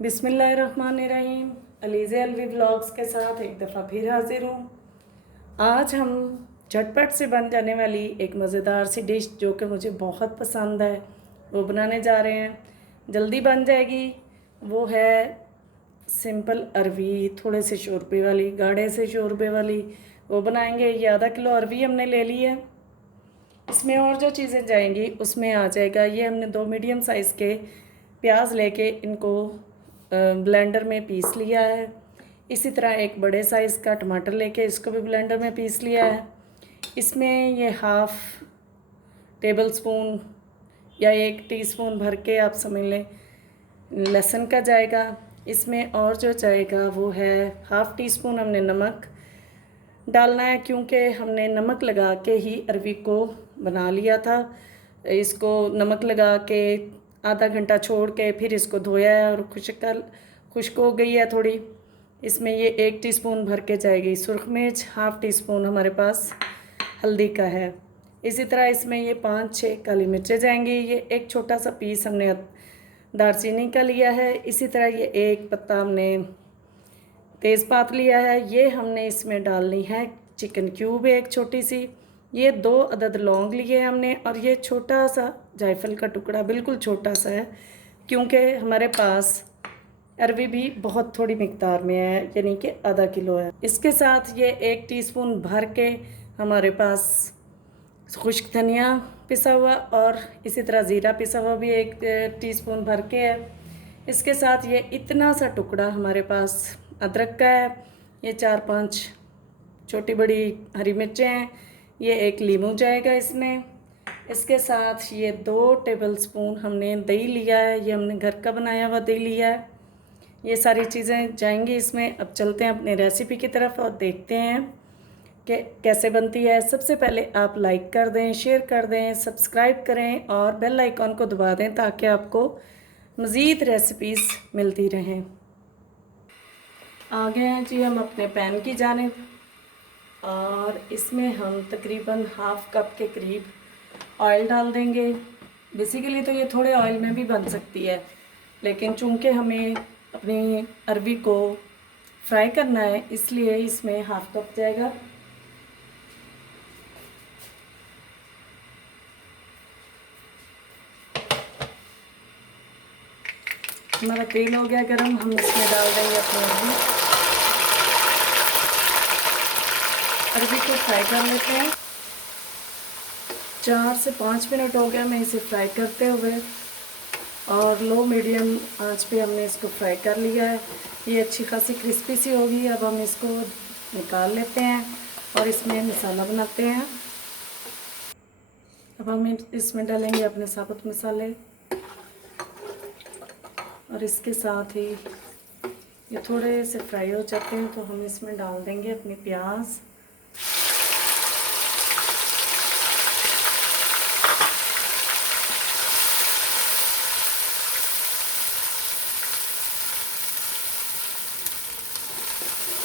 बिस्मिल्लाहिर्रहमानिर्रहीम। अलीज़े अलवी व्लॉग्स के साथ एक दफ़ा फिर हाजिर हूँ। आज हम झटपट से बन जाने वाली एक मज़ेदार सी डिश जो कि मुझे बहुत पसंद है वो बनाने जा रहे हैं। जल्दी बन जाएगी। वो है सिंपल अरवी, थोड़े से शोरबे वाली, गाढ़े से शोरबे वाली वो बनाएंगे। ये आधा किलो अरवी हमने ले ली है। इसमें और जो चीज़ें जाएंगी उसमें आ जाएगा, ये हमने 2 मीडियम साइज़ के प्याज लेके इनको ब्लेंडर में पीस लिया है। इसी तरह एक बड़े साइज़ का टमाटर लेके इसको भी ब्लेंडर में पीस लिया है। इसमें ये हाफ़ टेबल स्पून या 1 टीस्पून भर के आप समझ लें लहसुन का जाएगा। इसमें और जो जाएगा वो है हाफ़ टी स्पून हमने नमक डालना है, क्योंकि हमने नमक लगा के ही अरवी को बना लिया था। इसको नमक लगा के आधा घंटा छोड़ के फिर इसको धोया है और खुश्क हो गई है थोड़ी। इसमें ये 1 टीस्पून भर के जाएगी सुरख मिर्च, हाफ़ टी स्पून हमारे पास हल्दी का है। इसी तरह इसमें ये 5-6 काली मिर्चें जाएंगी। ये एक छोटा सा पीस हमने दालचीनी का लिया है। इसी तरह ये 1 पत्ता हमने तेज़पात लिया है। ये हमने इसमें डालनी है चिकन क्यूब, एक छोटी सी। ये 2 अदद लौंग लिए हमने और ये छोटा सा जायफल का टुकड़ा, बिल्कुल छोटा सा है, क्योंकि हमारे पास अरवी भी बहुत थोड़ी मिकदार में है, यानी कि आधा किलो है। इसके साथ ये 1 टीस्पून भर के हमारे पास खुश्क धनिया पिसा हुआ और इसी तरह ज़ीरा पिसा हुआ भी 1 टीस्पून भर के है। इसके साथ ये इतना सा टुकड़ा हमारे पास अदरक का है। ये 4-5 छोटी बड़ी हरी मिर्चें हैं। ये 1 लीमू जाएगा इसमें। इसके साथ ये 2 टेबलस्पून हमने दही लिया है। ये हमने घर का बनाया हुआ दही लिया है। ये सारी चीज़ें जाएंगी इसमें। अब चलते हैं अपनी रेसिपी की तरफ और देखते हैं कि कैसे बनती है। सबसे पहले आप लाइक कर दें, शेयर कर दें, सब्सक्राइब करें और बेल आइकॉन को दबा दें ताकि आपको मज़ीद रेसिपीज़ मिलती रहें। आ गए हैं जी हम अपने पैन की जानिब और इसमें हम तकरीबन हाफ़ कप के करीब ऑयल डाल देंगे। बेसिकली तो ये थोड़े ऑयल में भी बन सकती है, लेकिन चूंकि हमें अपनी अरवी को फ्राई करना है इसलिए इसमें हाफ़ कप जाएगा। हमारा तेल हो गया गरम, हम इसमें डाल देंगे अपनी अरवी को फ्राई कर लेते हैं। 4 से 5 मिनट हो गया मैं इसे फ्राई करते हुए और लो मीडियम आंच पे हमने इसको फ्राई कर लिया है। ये अच्छी खासी क्रिस्पी सी होगी। अब हम इसको निकाल लेते हैं और इसमें मसाला बनाते हैं। अब हम इसमें डालेंगे अपने साबुत मसाले और इसके साथ ही ये थोड़े से फ्राई हो जाते हैं तो हम इसमें डाल देंगे अपनी प्याज।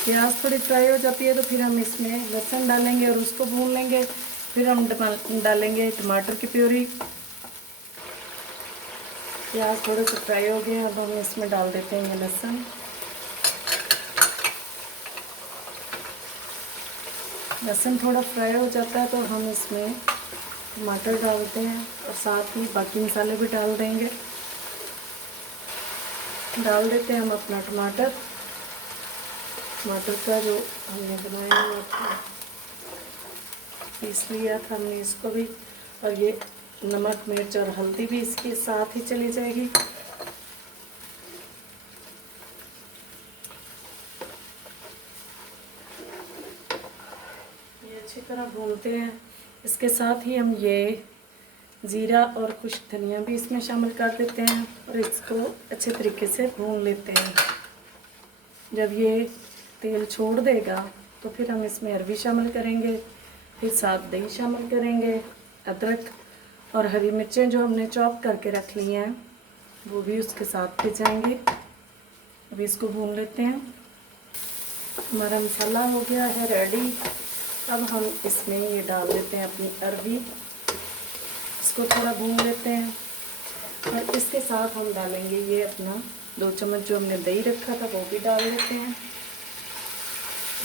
प्याज थोड़ी फ्राई हो जाती है तो फिर हम इसमें लहसुन डालेंगे और उसको भून लेंगे। फिर हम डालेंगे टमाटर की प्यूरी। प्याज थोड़े से फ्राई हो गए, अब हम इसमें डाल देते हैं ये लहसुन। लहसुन थोड़ा फ्राई हो जाता है तो हम इसमें टमाटर डालते हैं और साथ ही बाकी मसाले भी डाल देंगे। डाल देते हैं हम अपना टमाटर का जो हमने बनाया हुआ था, पीस लिया था हमने इसको भी, और ये नमक मिर्च और हल्दी भी इसके साथ ही चली जाएगी। ये अच्छी तरह भूनते हैं। इसके साथ ही हम ये ज़ीरा और खुश्क धनिया भी इसमें शामिल कर देते हैं और इसको अच्छे तरीके से भून लेते हैं। जब ये तेल छोड़ देगा तो फिर हम इसमें अरवी शामिल करेंगे, फिर साथ दही शामिल करेंगे, अदरक और हरी मिर्चें जो हमने चॉप करके रख ली हैं वो भी उसके साथ भी जाएंगे। अब इसको भून लेते हैं। हमारा मसाला हो गया है रेडी। अब हम इसमें ये डाल देते हैं अपनी अरवी, इसको थोड़ा भून लेते हैं और इसके साथ हम डालेंगे ये अपना 2 चम्मच जो हमने दही रखा था वो भी डाल देते हैं।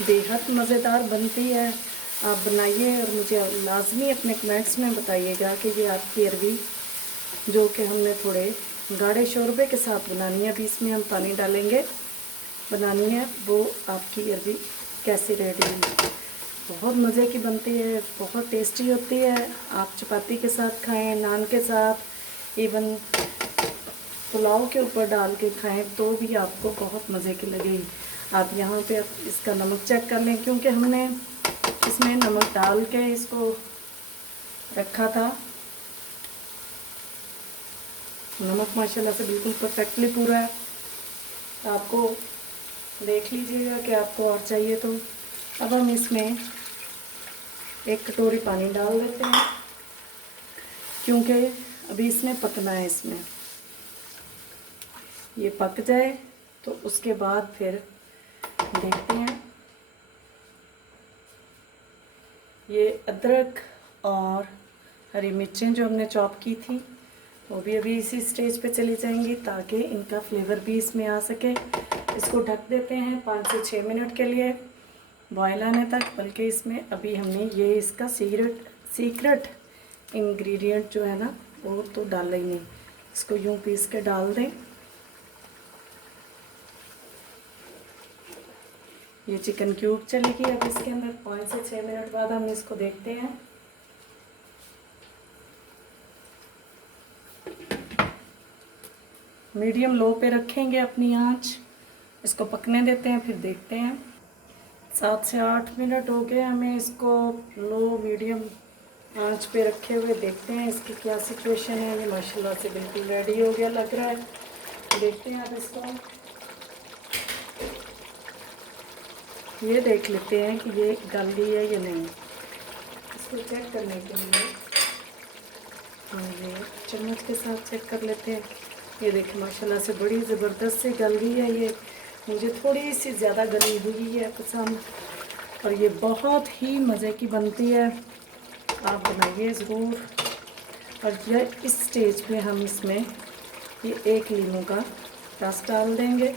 बेहद मज़ेदार बनती है, आप बनाइए और मुझे लाजमी अपने कमेंट्स में बताइएगा कि ये आपकी अरबी जो कि हमने थोड़े गाढ़े शोरबे के साथ बनानी है, अभी इसमें हम पानी डालेंगे, बनानी है, वो आपकी अरबी कैसी रेडी हुई। बहुत मज़े की बनती है, बहुत टेस्टी होती है। आप चपाती के साथ खाएं, नान के साथ, इवन पुलाव के ऊपर डाल के खाएं तो भी आपको बहुत मज़े की लगेगी। आप यहाँ पे इसका नमक चेक कर लें, क्योंकि हमने इसमें नमक डाल के इसको रखा था। नमक माशाल्लाह से बिल्कुल परफेक्टली पूरा है, आपको देख लीजिएगा कि आपको और चाहिए तो। अब हम इसमें 1 कटोरी पानी डाल देते हैं, क्योंकि अभी इसमें पकना है। इसमें ये पक जाए तो उसके बाद फिर देखते हैं। ये अदरक और हरी मिर्चें जो हमने चॉप की थी वो भी अभी इसी स्टेज पे चली जाएंगी, ताकि इनका फ्लेवर भी इसमें आ सके। इसको ढक देते हैं 5 से 6 मिनट के लिए बॉयल आने तक। बल्कि इसमें अभी हमने ये इसका सीक्रेट इंग्रेडिएंट जो है ना वो तो डाला ही नहीं, इसको यूँ पीस के डाल दें। ये चिकन क्यूब चलेगी अब इसके अंदर। 5 से 6 मिनट बाद हम इसको देखते हैं। मीडियम लो पे रखेंगे अपनी आंच, इसको पकने देते हैं, फिर देखते हैं। 7 से 8 मिनट हो गए हमें इसको लो मीडियम आंच पे रखे हुए। देखते हैं इसकी क्या सिचुएशन है। ये माशाल्लाह से बिल्कुल रेडी हो गया लग रहा है। देखते हैं अब इसको, ये देख लेते हैं कि ये गल गई है या नहीं। इसको चेक करने के लिए हम ये चम्मच के साथ चेक कर लेते हैं। ये देखिए माशाल्लाह से बड़ी ज़बरदस्त से गल गई है। ये मुझे थोड़ी सी ज़्यादा गली हुई है पसंद, और ये बहुत ही मज़े की बनती है। आप बनाइए ज़रूर। और ये इस स्टेज पे हम इसमें ये 1 लीमू का रस डाल देंगे।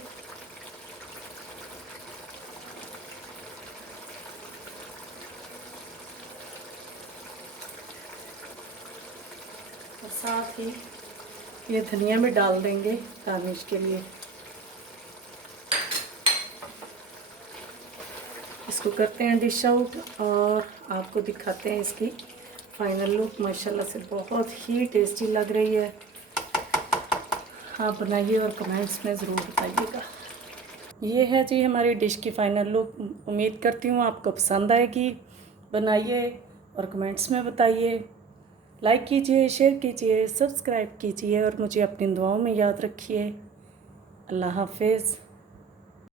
और साथ ही ये धनिया भी डाल देंगे गार्निश के लिए। इसको करते हैं डिश आउट और आपको दिखाते हैं इसकी फाइनल लुक। माशाल्लाह से बहुत ही टेस्टी लग रही है। आप बनाइए और कमेंट्स में ज़रूर बताइएगा। ये है जी हमारी डिश की फाइनल लुक। उम्मीद करती हूँ आपको पसंद आएगी। बनाइए और कमेंट्स में बताइए। लाइक कीजिए, शेयर कीजिए, सब्सक्राइब कीजिए और मुझे अपनी दुआओं में याद रखिए। अल्लाह हाफिज़।